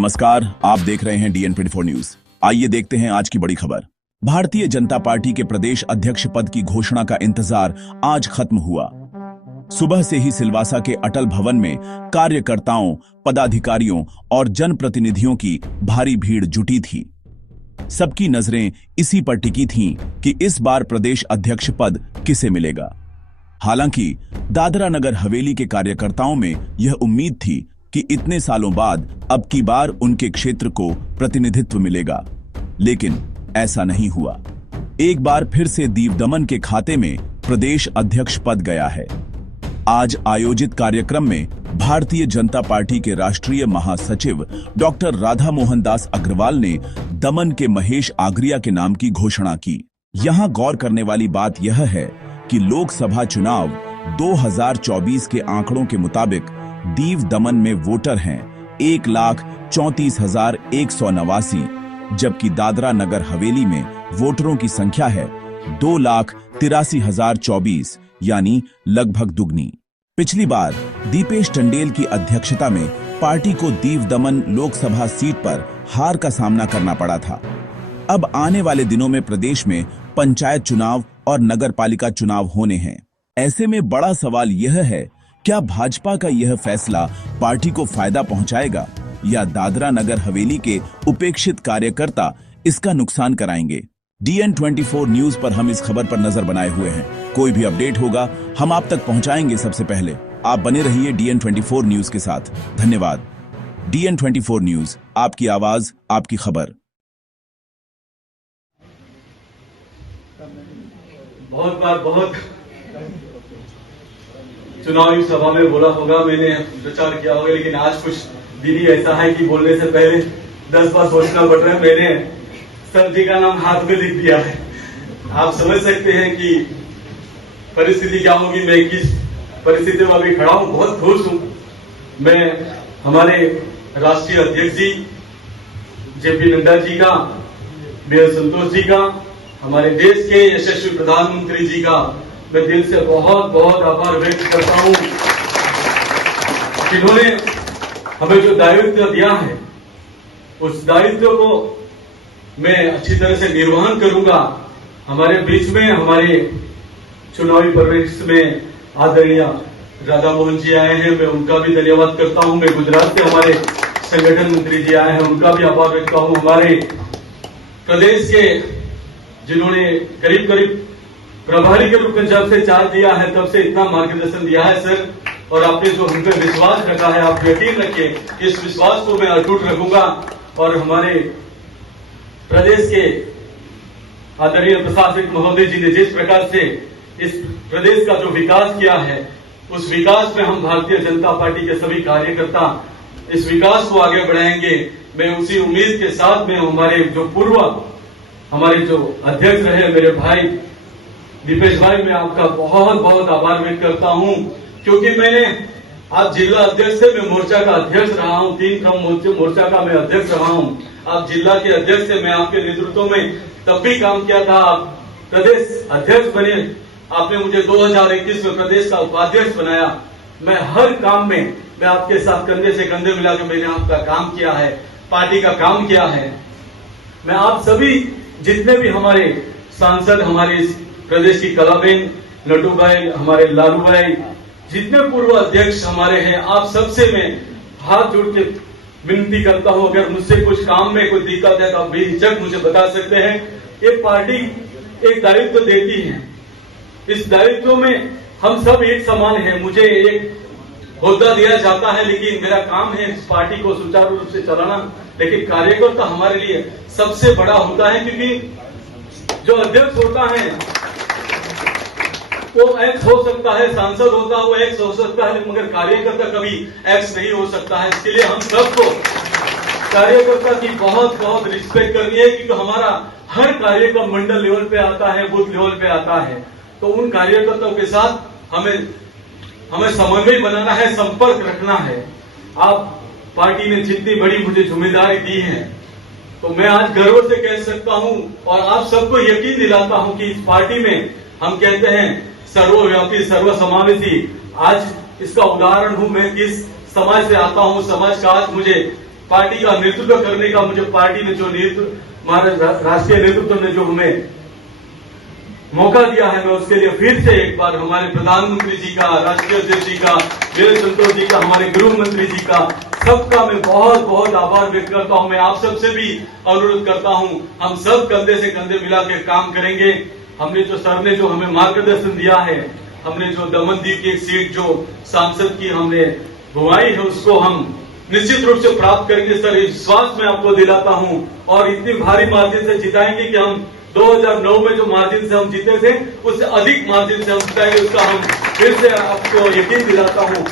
नमस्कार, आप देख रहे हैं DN24 न्यूज। आइए देखते हैं आज की बड़ी खबर। भारतीय जनता पार्टी के प्रदेश अध्यक्ष पद की घोषणा का इंतजार आज खत्म हुआ। सुबह से ही सिलवासा के अटल भवन में कार्यकर्ताओं, पदाधिकारियों और जनप्रतिनिधियों की भारी भीड़ जुटी थी। सबकी नजरें इसी पर टिकी थीं कि इस बार प्रदेश अध्यक्ष पद किसे मिलेगा। हालांकि दादरा नगर हवेली के कार्यकर्ताओं में यह उम्मीद थी कि इतने सालों बाद अब की बार उनके क्षेत्र को प्रतिनिधित्व मिलेगा, लेकिन ऐसा नहीं हुआ। एक बार फिर से दीव दमन के खाते में प्रदेश अध्यक्ष पद गया है। आज आयोजित कार्यक्रम में भारतीय जनता पार्टी के राष्ट्रीय महासचिव डॉक्टर राधा मोहन दास अग्रवाल ने दमन के महेश आगरिया के नाम की घोषणा की। यहां गौर करने वाली बात यह है कि लोकसभा चुनाव 2024 के आंकड़ों के मुताबिक दीव दमन में वोटर हैं 1,34,189, जबकि दादरा नगर हवेली में वोटरों की संख्या है 2,83,024, यानी लगभग दुगनी। पिछली बार दीपेश टंडेल की अध्यक्षता में पार्टी को दीव दमन लोकसभा सीट पर हार का सामना करना पड़ा था। अब आने वाले दिनों में प्रदेश में पंचायत चुनाव और नगर पालिका चुनाव होने हैं। ऐसे में बड़ा सवाल यह है, क्या भाजपा का यह फैसला पार्टी को फायदा पहुंचाएगा या दादरा नगर हवेली के उपेक्षित कार्यकर्ता इसका नुकसान कराएंगे? DN24 न्यूज पर हम इस खबर पर नजर बनाए हुए हैं। कोई भी अपडेट होगा हम आप तक पहुंचाएंगे सबसे पहले। आप बने रहिए DN24 न्यूज के साथ। धन्यवाद। DN24 न्यूज, आपकी आवाज, आपकी खबर। बहुत चुनावी सभा में बोला होगा, मैंने प्रचार किया होगा, लेकिन आज कुछ दिन ही ऐसा है कि बोलने से पहले 10 बार सोचना पड़ रहा है। मैंने सर जी का नाम हाथ में लिख दिया है। आप समझ सकते हैं कि परिस्थिति क्या होगी, मैं किस परिस्थिति में अभी खड़ा हूं। बहुत खुश हूं। मैं हमारे राष्ट्रीय अध्यक्ष जी JP नड्डा जी का, मेयर संतोष जी का, हमारे देश के यशस्वी प्रधानमंत्री जी का मैं दिल से बहुत आभार व्यक्त करता हूं, जिन्होंने हमें जो दायित्व दिया है उस दायित्व को मैं अच्छी तरह से निर्वहन करूंगा। हमारे बीच में, हमारे चुनावी परिवेश में आदरणीय राधा मोहन जी आए हैं, मैं उनका भी धन्यवाद करता हूं। मैं गुजरात से हमारे संगठन मंत्री जी आए हैं, उनका भी आभार व्यक्त करता हूं। हमारे प्रदेश के जिन्होंने करीब प्रभारी के रूप में जब से चार्ज दिया है तब से इतना मार्गदर्शन दिया है सर, और आपने जो हम पे विश्वास रखा है, आप यकीन रखिए इस विश्वास को मैं अटूट रखूंगा। और हमारे प्रदेश के आदरणीय प्रशासक महोदय जी ने जिस प्रकार से इस प्रदेश का जो विकास किया है, उस विकास में हम भारतीय जनता पार्टी के सभी कार्यकर्ता इस विकास को आगे बढ़ाएंगे। मैं उसी उम्मीद के साथ में हमारे जो अध्यक्ष रहे मेरे भाई दीपेश भाई, मैं आपका बहुत आभार व्यक्त करता हूं, क्योंकि मैंने आप जिला अध्यक्ष से मैं मोर्चा का अध्यक्ष रहा हूं, 3 क्रम मोर्चा का मैं अध्यक्ष रहा हूं। आप जिला के अध्यक्ष से मैं आपके नेतृत्व में तब भी काम किया था, आप प्रदेश अध्यक्ष बने, आपने मुझे 2021 में प्रदेश का उपाध्यक्ष बनाया। मैं हर काम में मैं आपके साथ कंधे से कंधे मिलाकर मैंने आपका काम किया है, पार्टी का काम किया है। मैं आप सभी जितने भी हमारे सांसद, हमारे प्रदेश की कलाबेन, नटू भाई, हमारे लालू भाई, जितने पूर्व अध्यक्ष हमारे हैं, आप सबसे मैं हाथ जोड़ के विनती करता हूं, अगर मुझसे कुछ काम में कोई दिक्कत है तो आप बेहिचक मुझे बता सकते हैं। ये पार्टी एक दायित्व देती है, इस दायित्व में हम सब एक समान हैं। मुझे एक होद्दा दिया जाता है, लेकिन मेरा काम है इस पार्टी को सुचारू रूप से चलाना। लेकिन कार्यकर्ता हमारे लिए सबसे बड़ा होता है, क्योंकि जो अध्यक्ष होता है वो एक्स हो सकता है, सांसद होता है वो एक्स हो सकता है, मगर कार्यकर्ता कभी एक्स नहीं हो सकता है। इसके लिए हम सबको कार्यकर्ता की बहुत रिस्पेक्ट करनी है, क्योंकि हमारा हर कार्यक्रम मंडल लेवल पे आता है, बूथ लेवल पे आता है। तो उन कार्यकर्ताओं के साथ हमें समन्वय बनाना है, संपर्क रखना है। आप पार्टी ने जितनी बड़ी मुझे जिम्मेदारी दी है, तो मैं आज गर्व से कह सकता हूं और आप सबको यकीन दिलाता हूं कि इस पार्टी में हम कहते हैं सर्वव्यापी, सर्वसमावेशी। आज इसका उदाहरण हूं मैं किस समाज से आता हूं। समाज का आज मुझे पार्टी का नेतृत्व करने का मुझे पार्टी ने जो हमारे राष्ट्रीय नेतृत्व ने जो हमें मौका दिया है, मैं उसके लिए फिर से एक बार हमारे प्रधानमंत्री जी का, राष्ट्रीय अध्यक्ष जी का, वीर संतोष जी का, हमारे गृह मंत्री जी का, सबका मैं बहुत बहुत आभार व्यक्त करता हूं। मैं आप सबसे भी अनुरोध करता हूं, हम सब कंधे से कंधे मिला के काम करेंगे। हमने जो सर ने जो हमें मार्गदर्शन दिया है, हमने जो दमनदीप की एक सीट जो सांसद की हमने घुमाई है, उसको हम निश्चित रूप से प्राप्त करेंगे सर, इस विश्वास मैं आपको दिलाता हूं। और इतनी भारी मार्जिन से जिताएंगे कि हम 2009 में जो मार्जिन से हम जीते थे, उससे अधिक मार्जिन से हम जिताएंगे, उसका हम फिर से आपको यकीन दिलाता हूं।